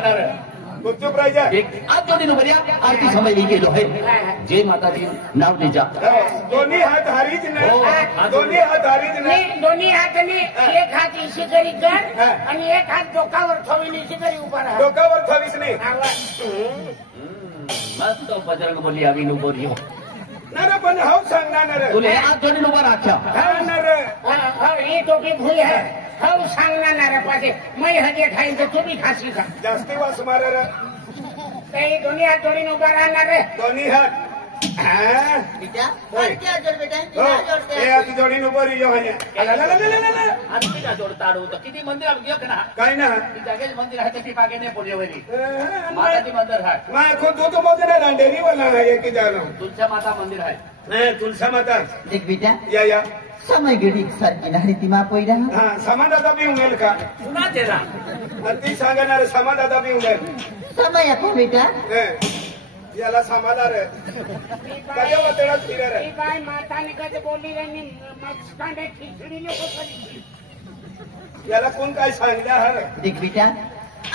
जाणार गुपचूप राहायचं एक आज जोडी बऱ्या आरती समय गेलो आहे जय माताजी नाव देजा दोन्ही हात हारीच नाही दोन्ही हात हारीच नाही दोन्ही हाताने एक हात इशी करी कर आणि एक हात डोकावर ठेवून इशी करी उभा राहा डोकावर ठेवीस नाही मस्त बजरंग बोली आवी नु बोली हो ना पण हाऊ सांगणार तुले आज जोडी उभा राख्या ये टोपी भूल है हम सांगना रे पासे मैं हजे खाई तो तू भी खासी का जास्ती वास मारे रे काही दोन्ही हात जोडीन उभा राहणार रे दोन्ही हात बेटा क्या जोड़ बेटा ए आती जोडीन उभं रियो हने आरती का जोडताडू तर किती मंदिरात गेलो का ना काय ना ती जागेच मंदिर आहे त्याची पागे नाही पोडीवरी माताजी मंदिर आहे मैं खुद तो मोजना दांडेरी वाला है ये की जानो तुलसा माता मंदिर आहे नाही तुलसा माता देख बेटा या समय गेली सारखी नाही ती मा पहिला हा समादादा बी उंगेल का पुन्हा तेरा ती सांगणार समादादा बी उंगेल समय को बेटा याला समाधान कधी वाटणार फिरर ती बाय माताने कधी बोलली रे मस्कांडे खिचडी नको करी याला कोण काय सांगितलं हर देख बेटा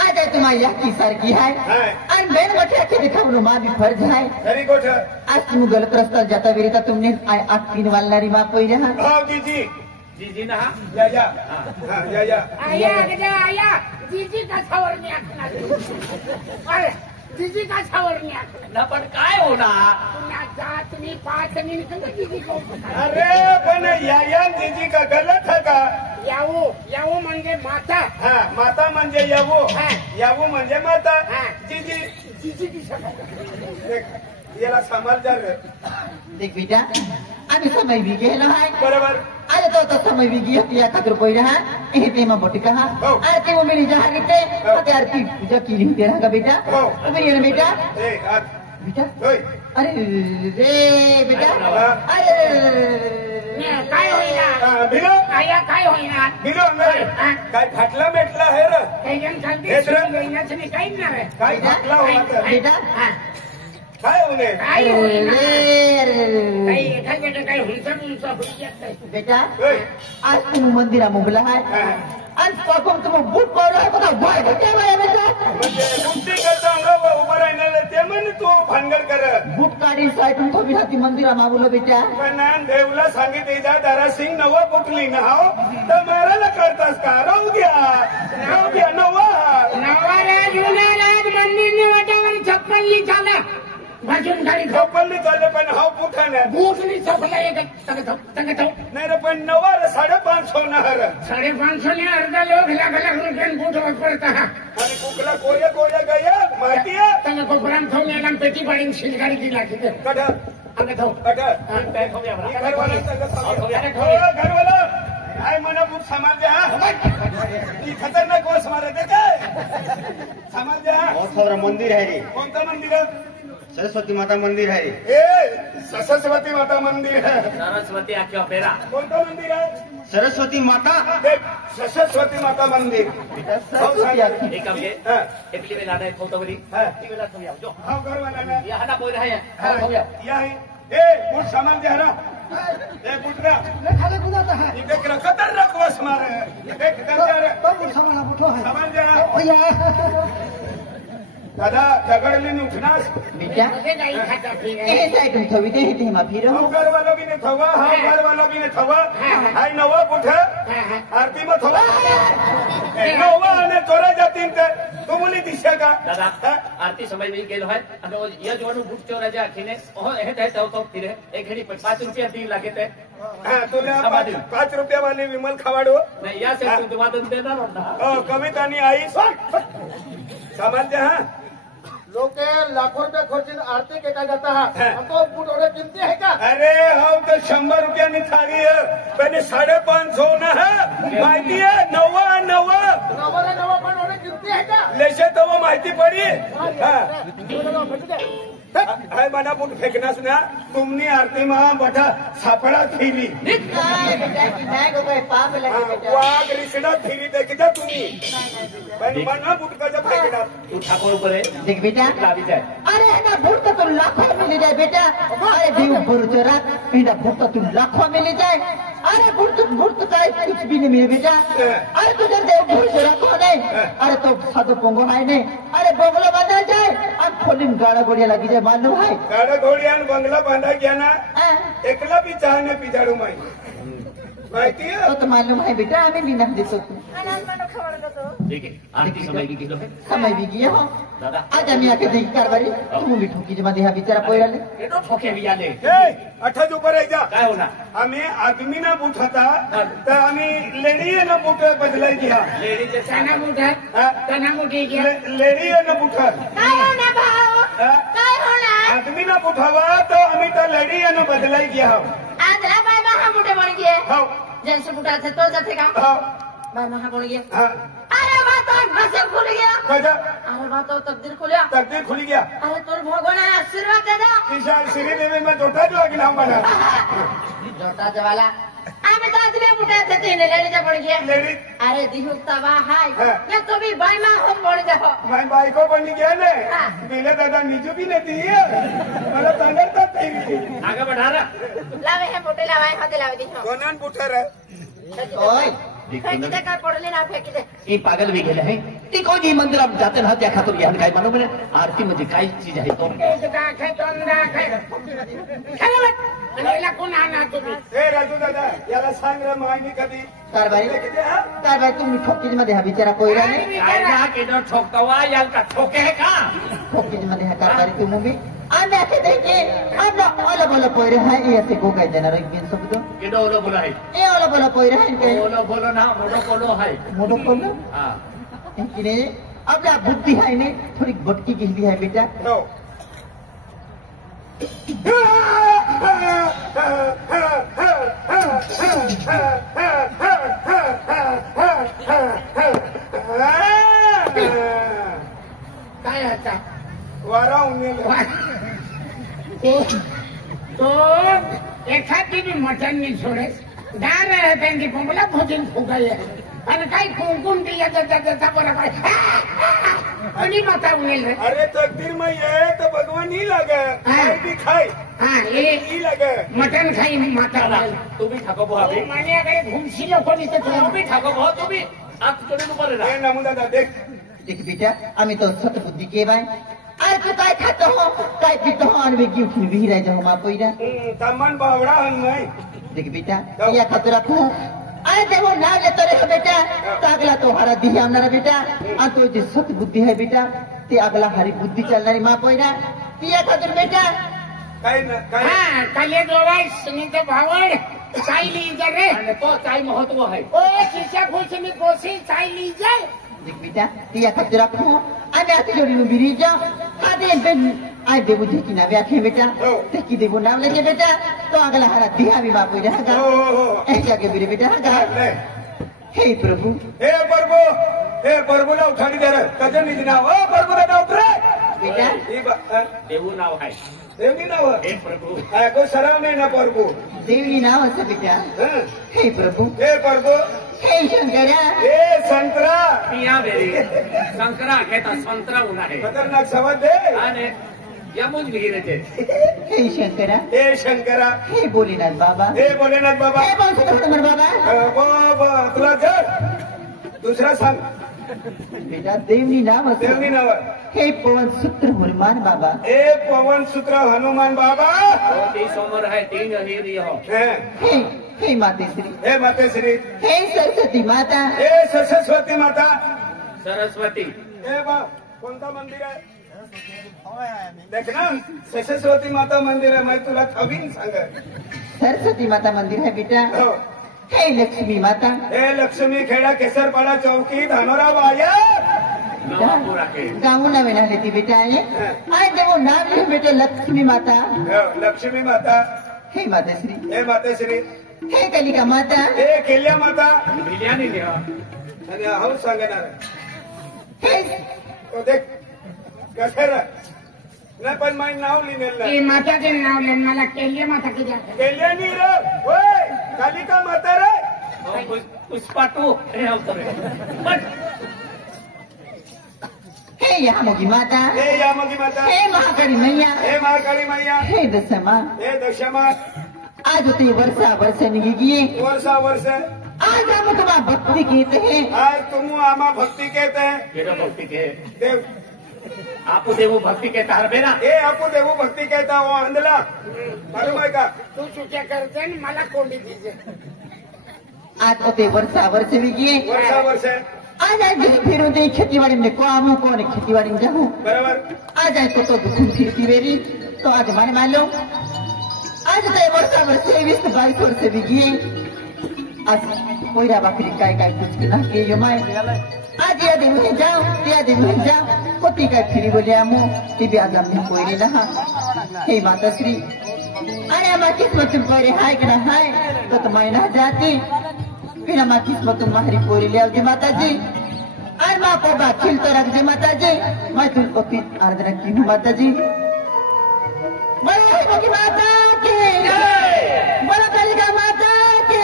आज तुम्हारी याकी सारखी है और मैंने बच्चा के दिखा रुमा भी फर्ज है खरी गोठ आज तुम गलत रास्ता जाता वेरी था तुमने 8-3 वाला रिमा कोई रहा हाँ जीजी जी ना या आया जीजी का छावर नहीं आखना जीजी का छावर नहीं आखना ना पण काय होणार पुन्हा जात नहीं पाच नहीं निकल जीजी को अरे पण या जीजी का गलत है का यावू म्हणजे माता हा माता म्हणजे यावू म्हणजे माता जीजी जीजी की सगळं याला समालदार देख बेटा आम्ही समय भी गेलो है बरोबर अरे तो समय भी गया या खातिर कोई रहा एही पे में बोटी कहा अरे ते वो मेरी जहां गिते ते आरती पूजा की नहीं तेरा का बेटा ओ मेरी बेटा ए हाथ बेटा होय अरे रे बेटा अरे काय होईना बिलो आया काय होईना बिलो काय फाटला मेटला है रे काही जण सांगते होईनाच नाही काही ना रे काय फाटला होता बेटा काय होणे काय होईना अरे काही एखाद्याचं काही हुंसा होई बेटा आज तुम मंदिरा मुबला है आज पापम तुम बूट पा रहा है पता भाई बेटा भाई बेटा म्हणजे बुद्धी करता अंग उभं राहिलेलं ते म्हण तू भानगड कर बूट काढी साईड तो भी हाती मंदिरा मागुलो बेटा पण देवला सांगितलं दारा सिंग नवा कुठली ना हो तर मारायला करतास का राहू द्या नवा रे जुनाराज मंदिर वाटावर छप्पनली झाला भाजून गाडी खपल्ली चालले पण हाव पुठा ना भूसनी छपला एक तंग नाही रे पण नवा 550 होणार 550 ने अर्धा लोक लाख रुपये बूट वापरता आणि कुकला कोऱ्या गया माहिती आहे तंग कोपरान ठेवून याला पेटी पाडून शिलगाडी दिला तिथे कट घरवाला काय म्हणा बुक समाज द्या ती खतरनाक वास मारत आहे काय समाज द्या मंदिर है रे कोणतं मंदिर सरस्वती माता मंदिर है ए सरस्वती माता मंदिर है सरस्वती आख्या पेरा कोणतं मंदिर आहे सरस्वती माता सरस्वती माता मंदिर एक काम के एकली वेला नाही खोतवरी ती वेला तुम्ही आओ जो हाव घरवाला या हना बोल रहा है या ए बुट सामान द्या रा ए बुट रा खाली कुदाता है देख रा खतरनाक वास मार देख कर रे तो सामान उठो है सामान द्या दादा झगड़ली नहीं उठना बेटा नाही खाता ए साईड में थवी दे ते मा फिरो घर वाला भी नहीं थवा घर वाला भी नहीं थवा हाय नवा पुठ आरती में थवा नवा ने चोरा जातीन ते तुमली दिशा का दादा आरती समय में गेलो है आणि ये जोनु बुट चोराच्या आखीने ओह हे ते तो फिरे एक घडी 5 रुपया दी लागे ते तुला 5 रुपया वाली विमल खवाडो नाही या से तू वादन देणार ना कविता नहीं आई सामान द्या लोग लाखों रुपए खर्च आरती के जाता है तो बूट और गिनती है क्या अरे हम तो 100 रुपया नहीं थाली है मैंने 550 होना है माहिती है नवा पण और गिनती है क्या लेशे तो वो माहिती पड़ी हाय मना बुट फेकनास ना तुमनी आरती में बटा सापड़ा थीली नाही गो काय पाप लगे वाघ रिसडा थीली देख जा तुम्ही पण मना बुट का जब फेकना तू ठाकोर ऊपर है देख बेटा लावी जाए अरे ना बूट तो लाखों मिल जाए बेटा अरे दीव गुरु चोरा इना बूट तो लाखों मिल जाए अरे बुट काय कुछ भी नहीं मेरे बेटा अरे तुझे देव भरोसा रखो नहीं अरे तो साधु पोंगो है नहीं अरे बंगला बांधा जाए अब खोली गाड़ा गोड़िया लगी जाए मालूम है गाड़ा घोड़िया बंगला बांधा गया ना एकला भी चाहने पिजाड़ू माई माहिती है तो मालूम है बेटा हमें भी ना दे सकते ठीक है आरती समय की किलो है समय भी गया हो दादा आज आम्ही आके देखी कारभारी तुम भी ठोकी जमा देहा बिचारा पोयराले ये तो ठोके भी याद है अठ्ठाच ऊपर आहे जा काय होना आम्ही आदमी ना बूट होता तर आम्ही लेडी ना बूट बदलाई घ्या लेडी से चना मुठा चना मुठी घ्या लेडी ना बूट काय होणार भाऊ काय होणार आदमी ना बूट हवा तो आम्ही तर लेडी ना बदलाई घ्या आंध्रा बाय महा मोठे बन गए हो जैसे बुटाचे तो जाते का हो बाय महा बन गए हा अरे वाह तो नसीब खुल गया कजा अरे वाह तो तकदीर खुल्या तकदीर खुली गया अरे तोर भगवान आशीर्वाद दे दो विशाल श्रीदेवी में जोटा जो लागला मला जोटा जवाला आम्ही तर आजले बुटा ते लेडीच्या पड गया लेडी अरे दिहुक्ता वा हाय हाँ। या तुम्ही बाय मा हम बोल जाओ मैं बायको बनी गया ने हाँ। बिले दादा निजू भी नहीं दी मला सांगत नाही आगे बढ़ा रहा लावे हे मोठे लावे हाते लावे दिहो कोणान बुठर ओय फेकी दे काय पडले ना फेकी दे ये पागल भी गेले हैं ती कोणी मंदिरात जाते ना त्या खातर ज्ञान काय मालूम आहे आरती म्हणजे काय चीज आहे तो दाखय दोनदा दाखय खरं आणि कोण आणा तुम्ही ए राजू दादा याला सांग रे मायनी कधी कारभारी किती हा कारभारी तुम्ही ठोकी जमा देहा बिचारा पोयराले काय ना केडो ठोकतावा याल का ठोके है का ठोकी जमा देहा कारभारी तुम भी आम्ही आके देखे अब ओला बोला पोयरे है ये ऐसे को काय देणार एक दिन सब तो केडो ओलो बोला है ए ओला बोला पोयरे है के ओलो बोलो ना मोडो कोलो है मोठो कोण हां किने आपल्या बुद्धी आहे ने थोडी भटकी गेली आहे बेटा हो काय आता वारा उन्हेल तो एखादी भी मटन नहीं छोड़े डाल रहे थे कि पंगला भोजन फुकाई है आणि काही कुंकुम दिया जाता बरोबर आणि माता उनेल रे अरे तकदीर में ये तो भगवान ही लगे खाई भी खाई हाँ ये ही लगे मटन खाई माता उनेल तू भी ठाको बो अभी माने अगर घुमसी लोगों ने तू भी ठाको बो तू भी आप चोरी ऊपर ए रहा नमू दादा देख देख बेटा आम्ही तो सतबुद्धी के बाय अरे तू काय खातो हो काय पितो हो आणि वेगी उठून बिही राय जाऊ मा पोईरा तमन बावड़ा हन मैं देख बेटा या खातो रखो अरे देखो नाव लेतो रे हो बेटा तो अगला तो हरा दिही आमनारा बेटा आणि तो जे सतबुद्धी है बेटा ते अगला हरी बुद्धी चालणारी मा पोईरा या खातो बेटा काय न काय हाँ कले जोवाय सुनीत भावड़ चाय ली जा रे आणि तो काय महत्व है ओ शिष्या खुश में कोसी चाय ली जाए देख बेटा या खातो रखो आणि आता जोडी बिरी जा आदे बेन आय देबू देखी ना व्याखे बेटा ते की देबू नाम लेके बेटा तो अगला हरा दिहा भी बापू जा का ए जाके बिरी बेटा का हे प्रभु हे प्रभु ला उठाडी दे रे कजन निज नाव ओ प्रभु दादा उठ रे बेटा ई देऊ नाव है देवनी नाव हे प्रभु काय को सराव नाही ना प्रभु देवी नाव असं बेटा हे प्रभु हे प्रभु हे शंकरा हे संतरा पिया बेरी संकरा घेता संतरा उना है खतरनाक सवाल दे आणि यमुन विहिरेचे हे शंकरा हे शंकरा हे भोलेनाथ बाबा हे भोलेनाथ बाबा हे बालसुब्रह्मण्य बाबा बाबा तुला जर दुसरा सांग बेटा देवनी नाव असं देवनी नाव हे पवन सूत्र हनुमान बाबा हे पवन सूत्र हनुमान बाबा ती समोर है तीन हिरी हो हे मातेश्री हे मातेश्री हे सरस्वती माता हे सरस्वती माता सरस्वती हे बा कोणता मंदिर आहे देख ना सरस्वती माता मंदिर आहे मैं तुला थवीन सांग सरस्वती माता मंदिर है बेटा हो हे लक्ष्मी माता हे लक्ष्मी खेडा केसरपाडा चौकी धानोरा वाया नवापुरा के गाँव नावे ना लेती बेटा आहे आणि देवो नाव लिहि बेटे लक्ष्मी माता लक्ष्मी माता हे माताश्री हे मातेश्री हे कलिका माता हे केल्या माता बिर्याणी द्या आणि हाऊस सांगणार हे तो देख कसं नाही पण माझं नाव लिहिलेलं ये नाही माता के नाव लेन मला केलिया माता की जा केल्यानी रे होय कालिका माता रे पुष्पा टू हे अवतरे बट हे यामोगी माता हे यामगी माता हे महाकाली मैया हे महाकाली मैया हे दशमा हे दशमा आज होते वर्ष निघी वर्ष आज हम तुम्हारा भक्ति कहते हैं आज तुम आमा भक्ति कहते हैं केरो भक्ती के देव आपू देवो भक्ती के तार बेना ए आपू देवो भक्ती कहता वो अंधला मालूम है का तू चुक्या करते न मला कोंडी दीजिए आज होते वर्ष निघी वर्ष आज फिर होते खेतीबाड़ी में को कौन खेतीबाड़ी में जाऊँ बराबर आज आए तो घूम फिरती मेरी तो आज मान लो आज तो वर्ष 22 वर्ष बिकी आज कोईरा बकरी काय कुछ ना के यो माय आज या दिन जाओ कोटी काय फिरी बोले आमो टीवी आज हमने कोईरे ना हे माता श्री अरे हमारी किस्मत कोईरे हाय कि ना हाय तो मैं ना जाती फिर हमारी किस्मत तुम्हारी कोईरे ले आओगे माता जी और माँ को बात खिल तो रख दे माता जी मैं तुमको फिर आराधना की हूँ माता जी बोलो की माता की बोलो कालिका माता की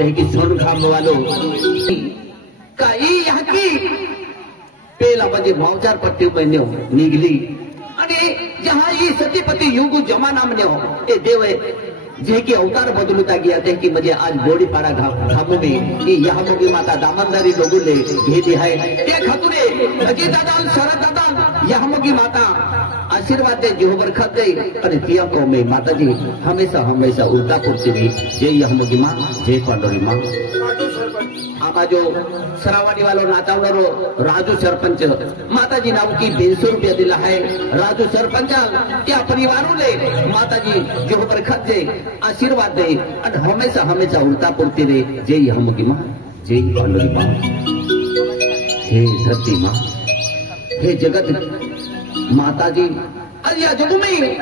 ते की सोन खांब वालो काही यहाँ की पेला म्हणजे मावचार पट्टी बन्यो निघली आणि जहाँ ही सतीपती युग जमाना मन्यो ए देव जे की अवतार बदलता गया थे कि मुझे आज बोड़ीपाड़ा धाम में यहाँ मोगी माता दामनदारी लोगों ने भेजी है ये खतुरे अजय दादा शरद दादा यहाँ मोगी माता आशीर्वाद दे जो बरकत दे अरे तिया को में माता जी हमेशा हमेशा उल्टा कुर्सी दी जय यहाँ मोगी माँ जय पांडोरी माँ आमा जो सरावाड़ी वालों नाचावड़ो राजू सरपंच माताजी नाव की 200 रुपया दिला है राजू सरपंच क्या परिवारों ले माताजी जो बरकत दे आशीर्वाद दे और हमेशा हमेशा उल्टा पुरती रहे जय हम की माँ जय पांडुरी माँ हे धरती माँ हे जगत माताजी अरे जग में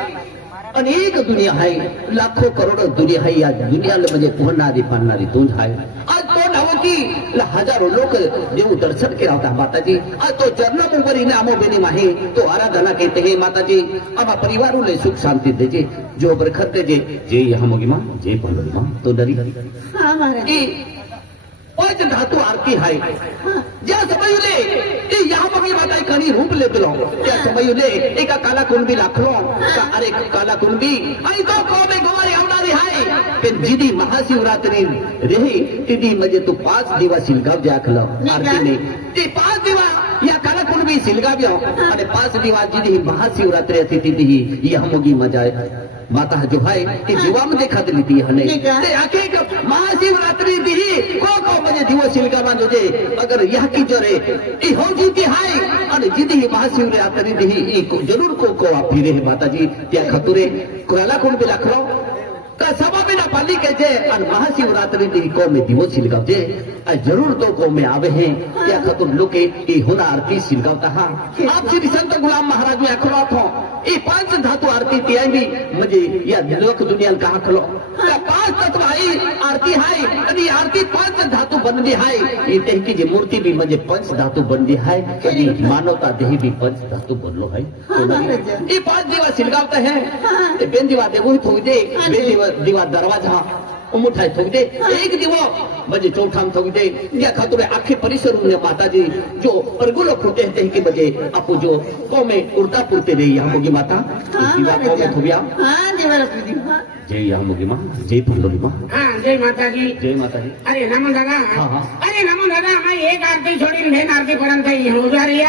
अनेक दुनिया है लाखों करोड़ों दुनिया है या दुनिया में मुझे पहुंचनारी पाननारी तुझ है आज तो नवों की हजारों लोग देव दर्शन के आता माता जी आज तो चरणों ऊपर इनामों बेनी माही तो आराधना कहते हैं माता जी अब परिवारों ने सुख शांति दीजिए जो बरकत दीजिए जय यहाँ मोगी माँ जय पांडुरी माँ तो डरी हाँ महाराज पांच धातु आरती है ज्या समय ले यहाँ मोगी माता कहीं रूप ले दिलो क्या समय ले एक काला कुंभी लाखलो अरे काला कुंभी आई तो कौमे गोवारी आवनारी है पण जिदी महाशिवरात्री रही तिदी म्हणजे तू 5 दिवस शिलगाव जाखलो आरती ने ते 5 दिवस या काला कुंभी शिलगाव्यो आणि 5 दिवस जिदी महाशिवरात्री असती तिदी यह मोगी मजा माता जो है ती जीवामध्ये खातली ती हने ते आखे महाशिवरात्री दी को म्हणजे दिवस शिलगावा जोजे अगर यह की जरे ई हो जीती है आणि जिदी महाशिवरात्री दी जरूर को आप फिरे है माता जी त्या खतुरे काला कुंभी लाखलो का सभा में ना पाली के जे और महाशिवरात्रि दी को में दिवस सिलगाव जे जरूर तो को में आवे हैं या खतुर लोके ई होना आरती सिलगावता हा आप श्री संत गुलाम महाराज में अखलो थो ई 5 धातु आरती तियाई भी मुझे या लोक दुनिया का अखलो 5 तत्व आई आरती है आणि आरती 5 धातु बनली है ई ते की जे मूर्ति भी मुझे 5 धातु बनली है आणि मानवता देह भी 5 धातु बनलो है ई 5 दिवस सिलगावता है ते बेन दिवा दे वही थोई दे बेन दिवा दरवाजा उमुठाय थोक दे एक दिवो म्हणजे चौठाम थोक दे या खातुरे आखे परिसर में माताजी जो परगुलो फुटे हैं कि बजे आपो जो को में उड़ता पुरते रही यहाँ मोगी माता दिवा को में थोबिया हाँ देवरा पुदी जय यहाँ मोगी माँ जय पांडुरी माँ हाँ जय माता जी जय माता जी अरे नमो दादा हाँ। अरे नमो दादा मैं एक आरती छोड़ी बेन आरती पर्यंत हो जा रही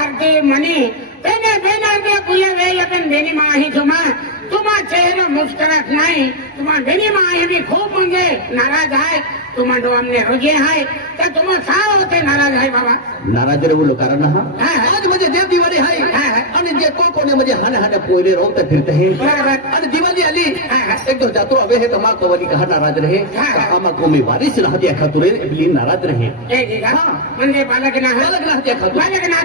आरती मनी बेन आरती पूजा वे अपन बेनी माँ ही तुम्हा चेहरा मुस्कुरात नाही तुम्हा बेनी माँ भी खूब म्हणजे नाराज आहे तुम्हा डो हमने रोजे आहे तर तुम्हा sao होते नाराज आहे बाबा नाराज रे बोलो कारण हा आज म्हणजे देव दिवाळी आहे आणि जे कोने म्हणजे हाने पोयरे रोते फिरते हैं आणि दिवाळी आली एक दो जातो अबे है तमा कवली कहा नाराज रहे आमा को में बारिश रह दिया खातुरे इबली नाराज रहे म्हणजे बालक ना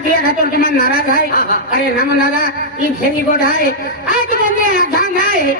दिया खातुर तुम्हा नाराज आहे अरे नमन दादा ई खेरी गोड आहे आज म्हणजे झांग आहे